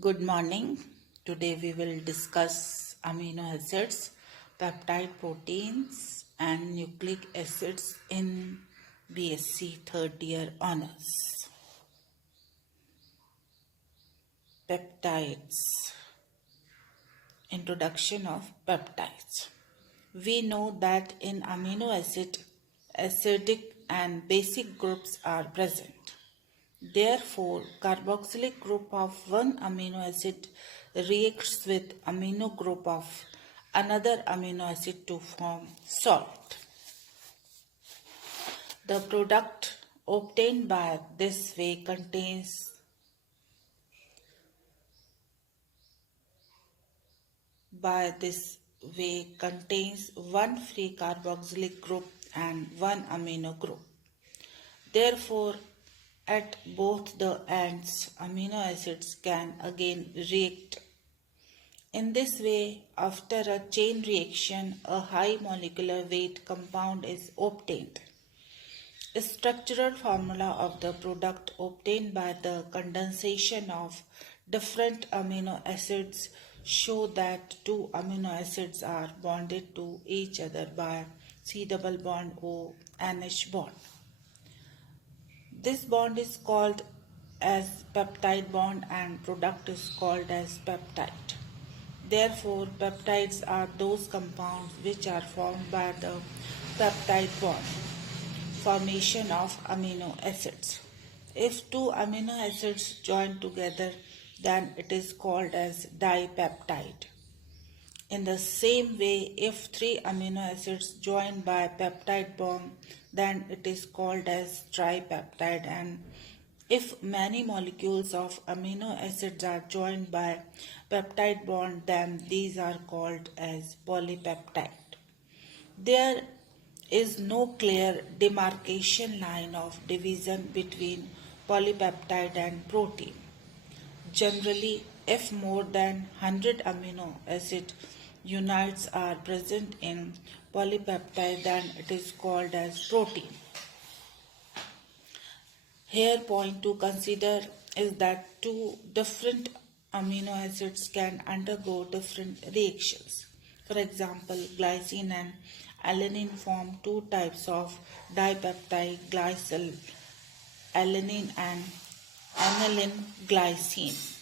Good morning. Today we will discuss amino acids, peptide proteins, and nucleic acids in B.sc third year honors. Peptides. Introduction of peptides. We know that in amino acid, acidic and basic groups are present. Therefore, carboxylic group of one amino acid reacts with amino group of another amino acid to form salt. The product obtained by this way contains one free carboxylic group and one amino group. Therefore, at both the ends, amino acids can again react. In this way, after a chain reaction, a high molecular weight compound is obtained. A structural formula of the product obtained by the condensation of different amino acids show that two amino acids are bonded to each other by C double bond O NH bond. This bond is called as peptide bond and product is called as peptide. Therefore, peptides are those compounds which are formed by the peptide bond, formation of amino acids. If two amino acids join together, then it is called as dipeptide. In the same way, if three amino acids join by peptide bond, then it is called as tripeptide, and if many molecules of amino acids are joined by peptide bond, then these are called as polypeptide. There is no clear demarcation line of division between polypeptide and protein. Generally, if more than 100 amino acid unites are present in polypeptide, then it is called as protein. Here point to consider is that two different amino acids can undergo different reactions. For example, glycine and alanine form two types of dipeptide, glycyl alanine and aniline glycine.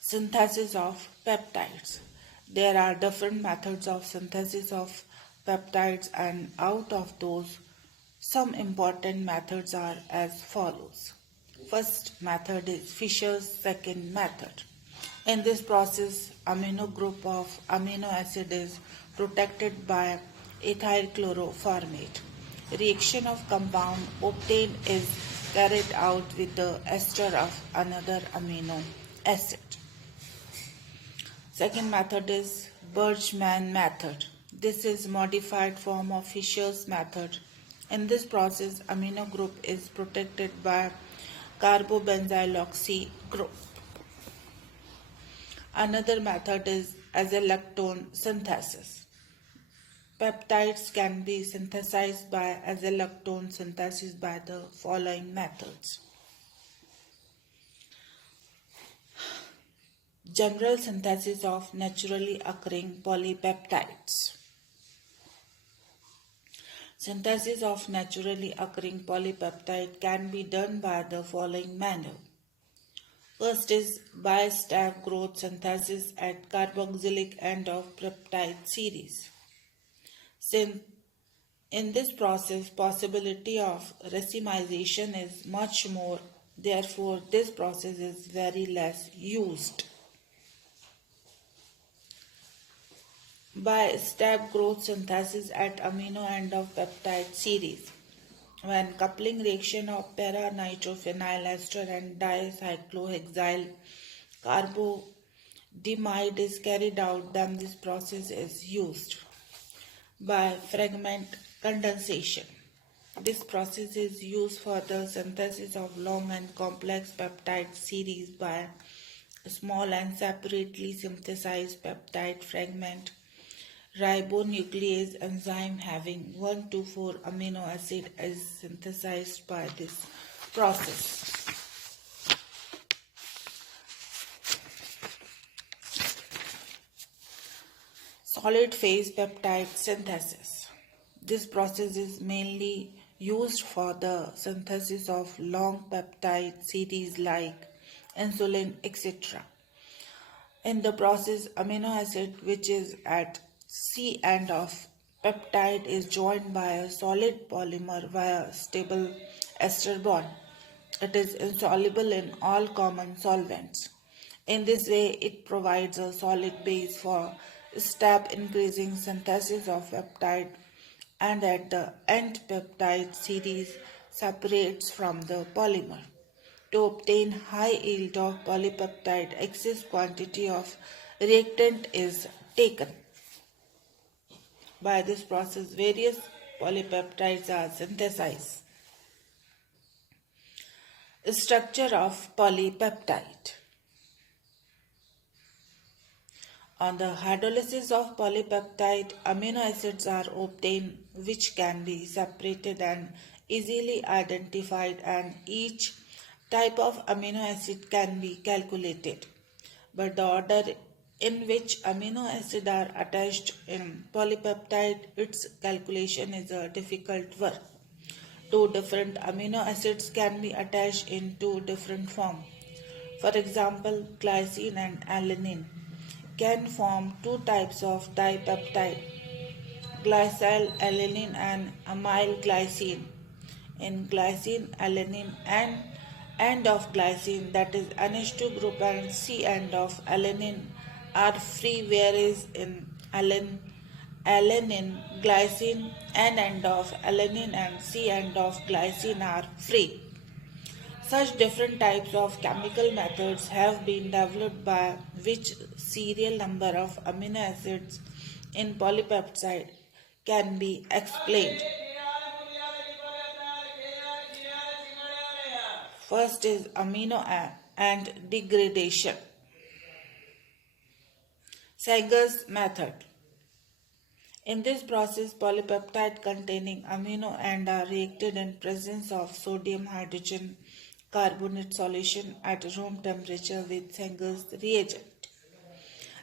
Synthesis of peptides. There are different methods of synthesis of peptides, and out of those, some important methods are as follows. First method is Fischer's second method. In this process, amino group of amino acid is protected by ethyl chloroformate. Reaction of compound obtained is carried out with the ester of another amino acid. Second method is Birchman method. This is modified form of Fischer's method. In this process, amino group is protected by carbobenzyloxy group. Another method is azolactone synthesis. Peptides can be synthesized by azolactone synthesis by the following methods. General synthesis of naturally occurring polypeptides. Synthesis of naturally occurring polypeptide can be done by the following manner. First is bi-step growth synthesis at carboxylic end of peptide series. In this process, possibility of racemization is much more, therefore this process is very less used. By step growth synthesis at amino end of peptide series. When coupling reaction of para-nitrophenyl ester and dicyclohexyl carbonamide is carried out, then this process is used. By fragment condensation. This process is used for the synthesis of long and complex peptide series by small and separately synthesized peptide fragment. Ribonuclease enzyme having 1,2,4 amino acid is synthesized by this process. solid phase peptide synthesis. This process is mainly used for the synthesis of long peptide series like insulin, etc. In the process, amino acid, which is at C end of peptide, is joined by a solid polymer via stable ester bond. It is insoluble in all common solvents. In this way, it provides a solid base for step increasing synthesis of peptide, and at the end peptide series separates from the polymer. To obtain high yield of polypeptide, excess quantity of reactant is taken. By this process, various polypeptides are synthesized. Structure of polypeptide. On the hydrolysis of polypeptide, amino acids are obtained which can be separated and easily identified, and each type of amino acid can be calculated. But the order in which amino acids are attached in polypeptide, its calculation is a difficult work. Two different amino acids can be attached in two different forms. For example, glycine and alanine can form two types of dipeptide, glycyl alanine and amyl glycine. In glycine, alanine and end of glycine, that is NH2 group, and C end of alanine are free, whereas in alanine, glycine and end of alanine and C end of glycine are free. Such different types of chemical methods have been developed by which serial number of amino acids in polypeptide can be explained. First is amino and degradation. Sager's method. In this process, polypeptide containing amino and are reacted in presence of sodium hydrogen carbonate solution at room temperature with Sager's reagent,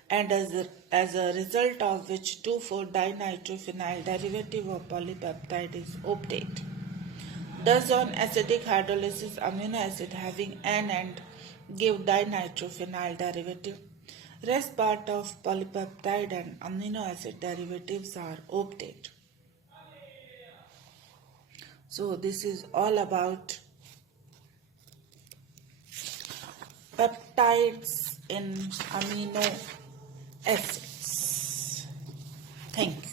and as a result of which 2,4-dinitrophenyl derivative of polypeptide is obtained. Thus, on acidic hydrolysis, amino acid having N and give dinitrophenyl derivative. Rest part of polypeptide and amino acid derivatives are obtained. So this is all about peptides in amino acids. Thank you.